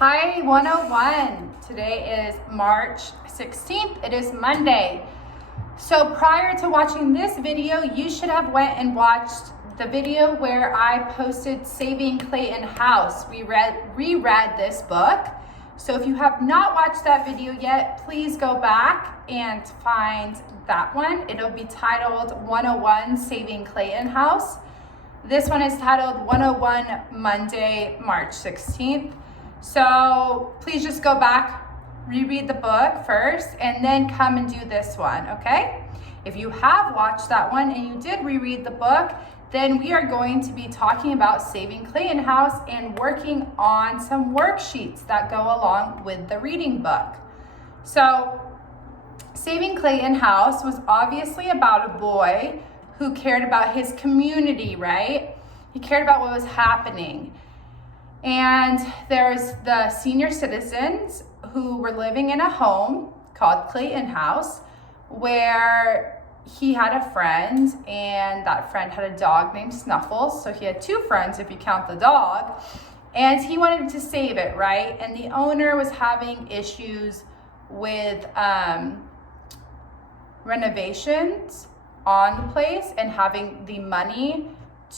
Hi 101. Today is March 16th. It is Monday. So prior to watching this video, you should have went and watched the video where I posted Saving Clayton House. We reread this book. So if you have not watched that video yet, please go back and find that one. It'll be titled 101 Saving Clayton House. This one is titled 101 Monday, March 16th. So please just go back, reread the book first, and then come and do this one, okay? If you have watched that one and you did reread the book, then we are going to be talking about Saving Clayton House and working on some worksheets that go along with the reading book. So Saving Clayton House was obviously about a boy who cared about his community, right? He cared about what was happening. And there's the senior citizens who were living in a home called Clayton House, where he had a friend, and that friend had a dog named Snuffles. So he had two friends if you count the dog, and he wanted to save it, right? And the owner was having issues with renovations on the place and having the money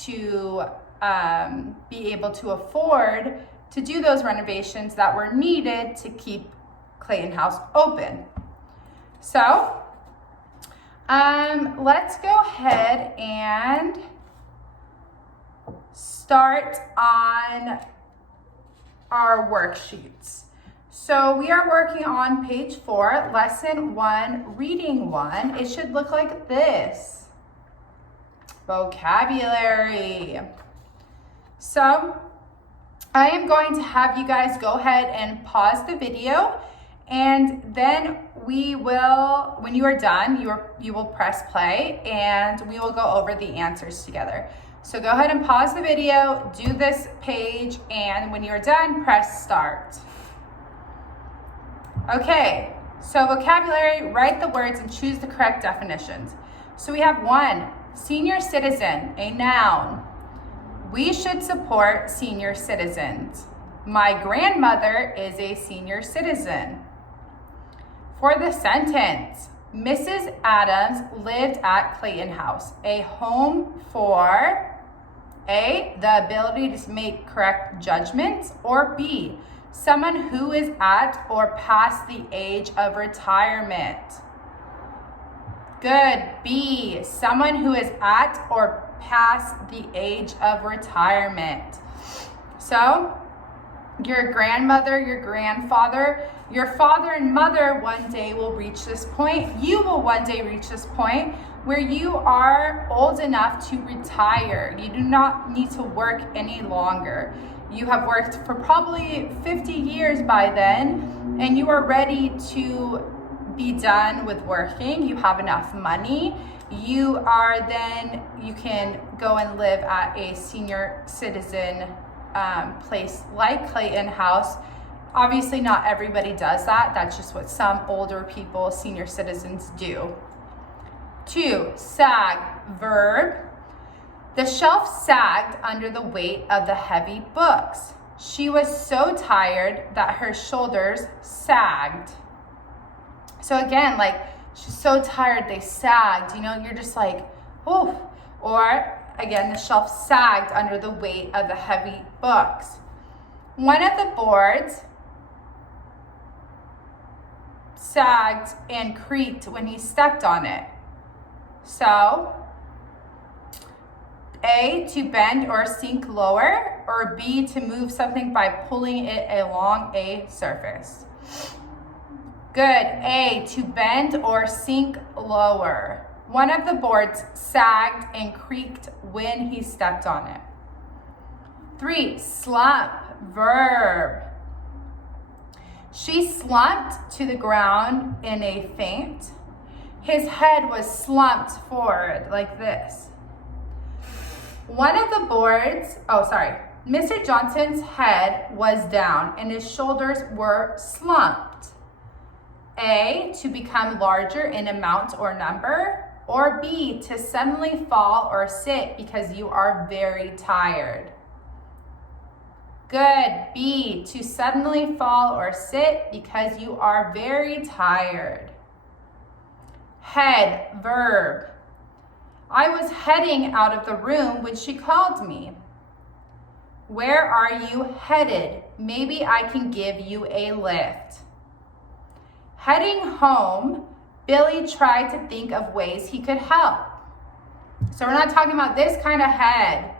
to be able to afford to do those renovations that were needed to keep Clayton House open. So let's go ahead and start on our worksheets. So we are working on page 4, lesson 1, reading 1. It should look like this. Vocabulary. So I am going to have you guys go ahead and pause the video, and then we will, when you are done, you will press play and we will go over the answers together. So go ahead and pause the video, do this page, and when you're done, press start. Okay, so vocabulary, write the words and choose the correct definitions. So we have 1, senior citizen, a noun. We should support senior citizens. My grandmother is a senior citizen. For the sentence, Mrs. Adams lived at Clayton House, a home for A, the ability to make correct judgments, or B, someone who is at or past the age of retirement. Good. B, someone who is at or past the age of retirement. So, your grandmother, your grandfather, your father and mother one day will reach this point. You will one day reach this point where you are old enough to retire. You do not need to work any longer. You have worked for probably 50 years by then, and you are ready to be done with working. You have enough money. You can go and live at a senior citizen place like Clayton House. Obviously not everybody does that. That's just what some older people, senior citizens, do. 2, sag, verb. The shelf sagged under the weight of the heavy books. She was so tired that her shoulders sagged. So again, like, she's so tired, they sagged, you're just like, oh. Or again, the shelf sagged under the weight of the heavy books. One of the boards sagged and creaked when he stepped on it. So, A, to bend or sink lower, or B, to move something by pulling it along a surface. Good. A, to bend or sink lower. One of the boards sagged and creaked when he stepped on it. 3, slump, verb. She slumped to the ground in a faint. His head was slumped forward like this. One of the boards, Mr. Johnson's head was down and his shoulders were slumped. A, to become larger in amount or number, or B, to suddenly fall or sit because you are very tired. Good. B, to suddenly fall or sit because you are very tired. Head, verb. I was heading out of the room when she called me. Where are you headed? Maybe I can give you a lift. Heading home, Billy tried to think of ways he could help. So we're not talking about this kind of head.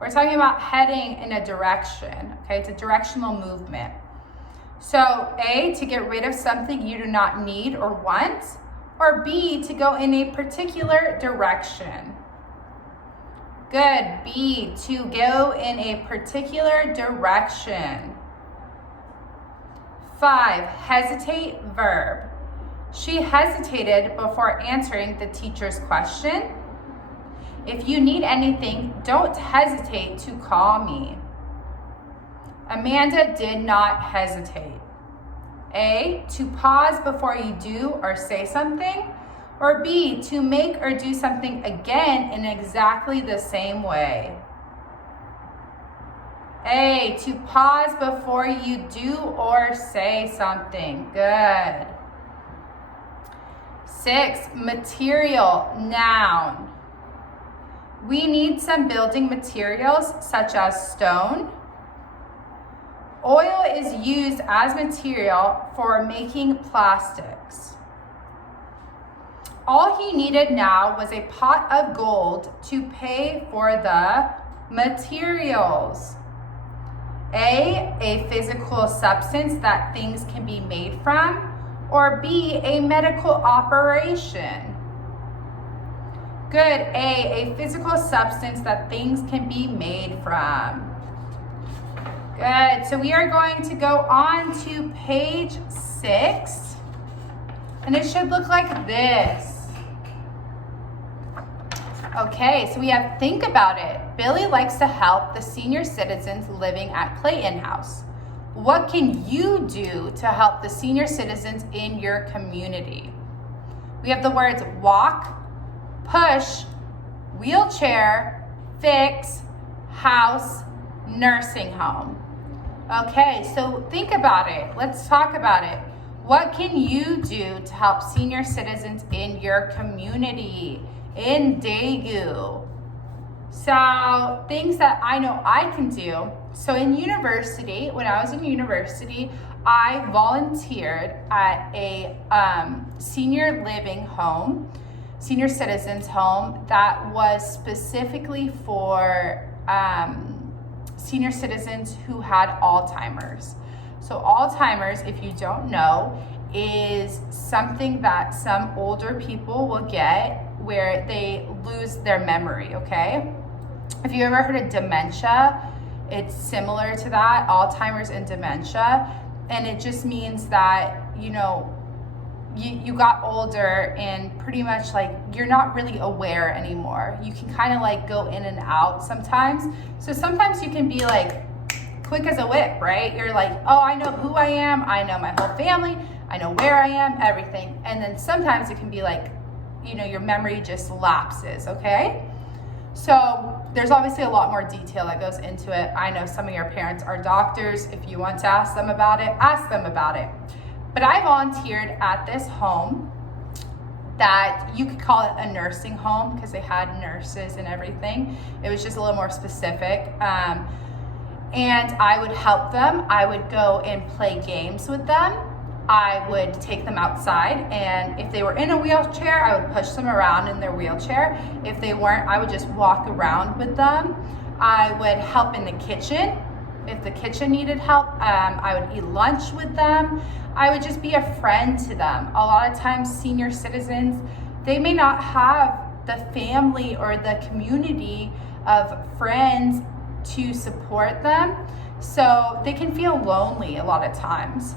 We're talking about heading in a direction, okay? It's a directional movement. So A, to get rid of something you do not need or want, or B, to go in a particular direction. Good. B, to go in a particular direction. 5, hesitate, verb. She hesitated before answering the teacher's question. If you need anything, don't hesitate to call me. Amanda did not hesitate. A, to pause before you do or say something, or B, to make or do something again in exactly the same way. A, to pause before you do or say something. Good. 6, material, noun. We need some building materials such as stone. Oil is used as material for making plastics. All he needed now was a pot of gold to pay for the materials. A physical substance that things can be made from, or B, a medical operation. Good. A physical substance that things can be made from. Good. So we are going to go on to page 6, and it should look like this. Okay, so we have think about it. Billy likes to help the senior citizens living at Clayton House. What can you do to help the senior citizens in your community? We have the words walk, push, wheelchair, fix, house, nursing home. Okay, so think about it. Let's talk about it. What can you do to help senior citizens in your community, in Daegu? So things that I know I can do. So in university, when I was in university, I volunteered at a senior living home, senior citizens home that was specifically for senior citizens who had Alzheimer's. So Alzheimer's, if you don't know, is something that some older people will get where they lose their memory, okay? If you ever heard of dementia, it's similar to that, Alzheimer's and dementia. And it just means that, you got older and pretty much like you're not really aware anymore. You can kind of like go in and out sometimes. So sometimes you can be like quick as a whip, right? You're like, oh, I know who I am. I know my whole family. I know where I am, everything. And then sometimes it can be like, your memory just lapses, okay? So there's obviously a lot more detail that goes into it. I know some of your parents are doctors. If you want to ask them about it, ask them about it. But I volunteered at this home that you could call it a nursing home because they had nurses and everything. It was just a little more specific. And I would help them. I would go and play games with them. I would take them outside, and if they were in a wheelchair, I would push them around in their wheelchair. If they weren't, I would just walk around with them. I would help in the kitchen. If the kitchen needed help, I would eat lunch with them. I would just be a friend to them. A lot of times, senior citizens, they may not have the family or the community of friends to support them, so they can feel lonely a lot of times.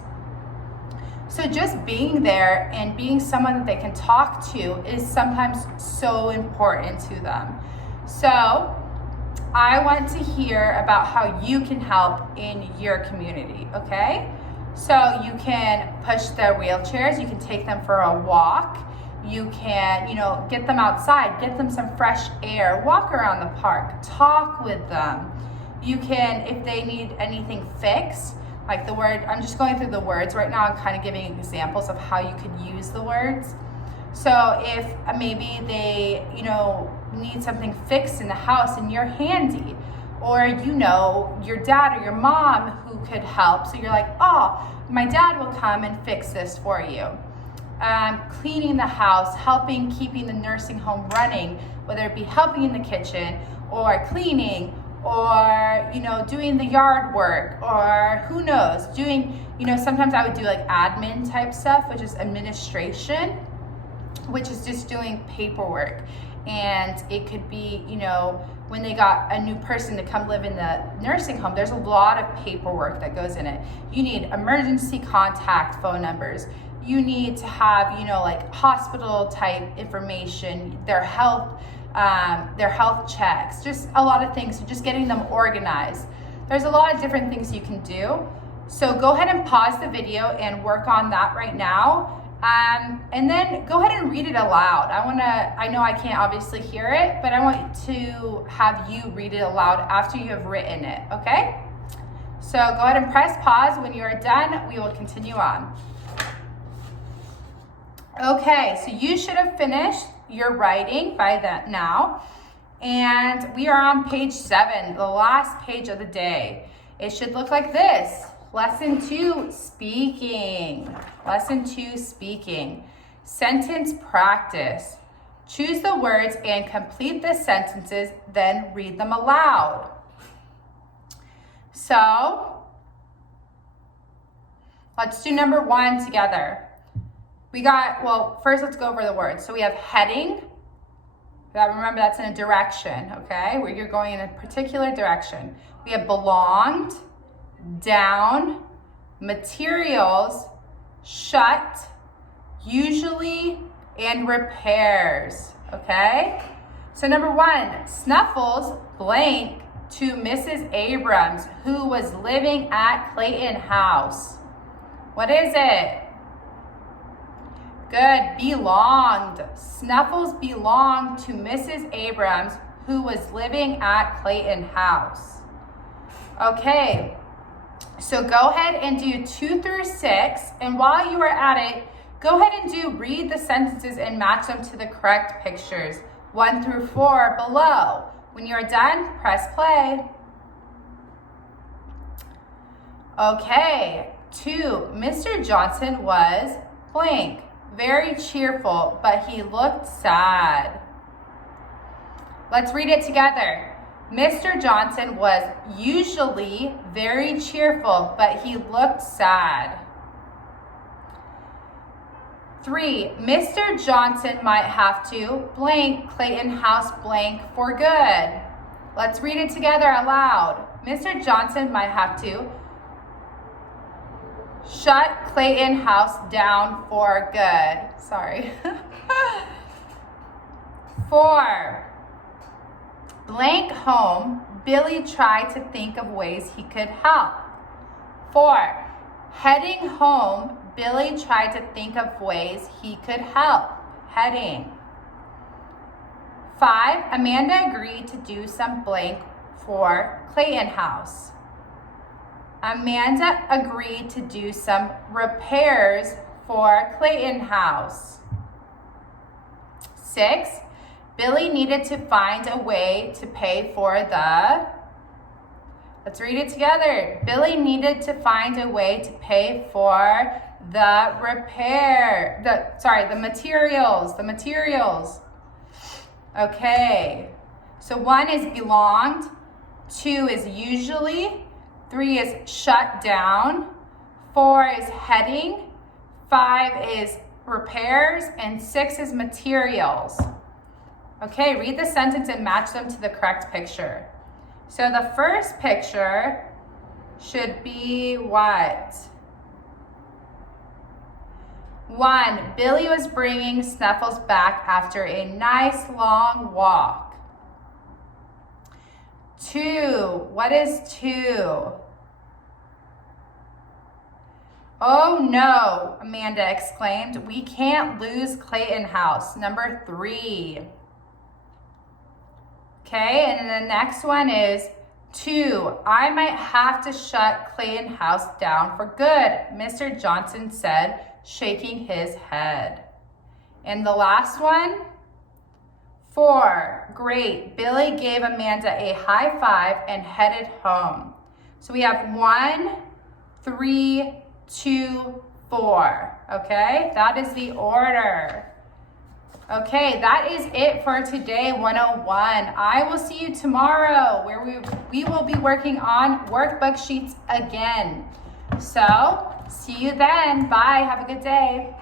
So just being there and being someone that they can talk to is sometimes so important to them. So I want to hear about how you can help in your community, okay? So you can push their wheelchairs, you can take them for a walk, you can, get them outside, get them some fresh air, walk around the park, talk with them. You can, if they need anything fixed, like the word, I'm just going through the words right now. I'm kind of giving examples of how you could use the words. So if maybe they, need something fixed in the house and you're handy, or your dad or your mom who could help. So you're like, oh, my dad will come and fix this for you. Cleaning the house, helping keeping the nursing home running, whether it be helping in the kitchen or cleaning or, doing the yard work, or who knows, doing, sometimes I would do like admin type stuff, which is administration, which is just doing paperwork. And it could be, when they got a new person to come live in the nursing home, there's a lot of paperwork that goes in it. You need emergency contact phone numbers. You need to have, like hospital type information, their health checks, just a lot of things. So just getting them organized. There's a lot of different things you can do. So go ahead and pause the video and work on that right now. And then go ahead and read it aloud. I know I can't obviously hear it, but I want to have you read it aloud after you have written it, okay? So go ahead and press pause. When you are done, we will continue on. Okay, so you should have finished your writing by that now. And we are on page 7, the last page of the day. It should look like this. Lesson 2, speaking. Lesson 2, speaking. Sentence practice. Choose the words and complete the sentences, then read them aloud. So, let's do number 1 together. First let's go over the words. So we have heading. Remember, that's in a direction, okay? Where you're going in a particular direction. We have belonged, down, materials, shut, usually, and repairs, okay? So number 1, Snuffles blank to Mrs. Abrams, who was living at Clayton House. What is it? Good, belonged. Snuffles belonged to Mrs. Abrams, who was living at Clayton House. Okay, so go ahead and do 2 through 6, and while you are at it, go ahead and read the sentences and match them to the correct pictures, 1 through 4 below. When you're done, press play. Okay, 2, Mr. Johnson was blank, very cheerful, but he looked sad. Let's read it together. Mr. Johnson was usually very cheerful, but he looked sad. 3, Mr. Johnson might have to blank Clayton House blank for good. Let's read it together aloud. Mr. Johnson might have to shut Clayton House down for good. Sorry. 4, blank home, Billy tried to think of ways he could help. 4, heading home, Billy tried to think of ways he could help. Heading. 5, Amanda agreed to do some blank for Clayton House. Amanda agreed to do some repairs for Clayton House. 6, Billy needed to find a way to pay for the... Let's read it together. Billy needed to find a way to pay for the materials. Okay. So 1 is belonged, 2 is usually, 3 is shut down, 4 is heading, 5 is repairs, and 6 is materials. Okay, read the sentence and match them to the correct picture. So the first picture should be what? 1, Billy was bringing Snuffles back after a nice long walk. 2, what is 2? Oh no, Amanda exclaimed. We can't lose Clayton House. Number 3. Okay, and then the next one is 2, I might have to shut Clayton House down for good, Mr. Johnson said, shaking his head. And the last one, 4, great. Billy gave Amanda a high five and headed home. So we have 1, 3, 2, 4. Okay, that is the order. Okay, that is it for today 101. I will see you tomorrow where we will be working on workbook sheets again. So, see you then. Bye. Have a good day.